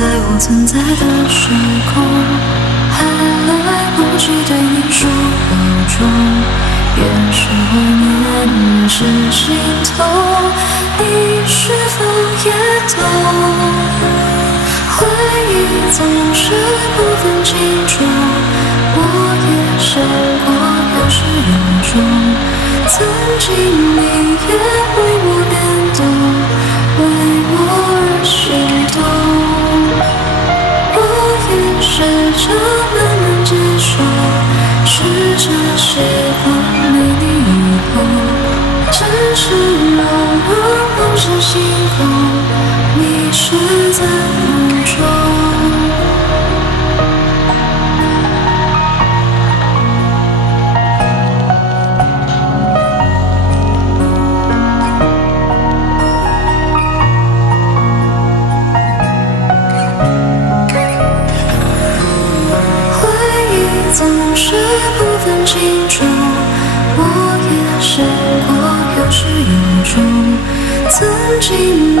在我存在的时空，还来不及对你说保重。越是怀念，越是心痛，你是否也懂？回忆总是不分轻重，我也想过有始有终。曾经你也为我变动，为我而心动，我也试着慢慢接受，试着习惯没你以后，只是偶尔望向星空，迷失在梦中。总是不分轻重，我也试过有始有终。曾经你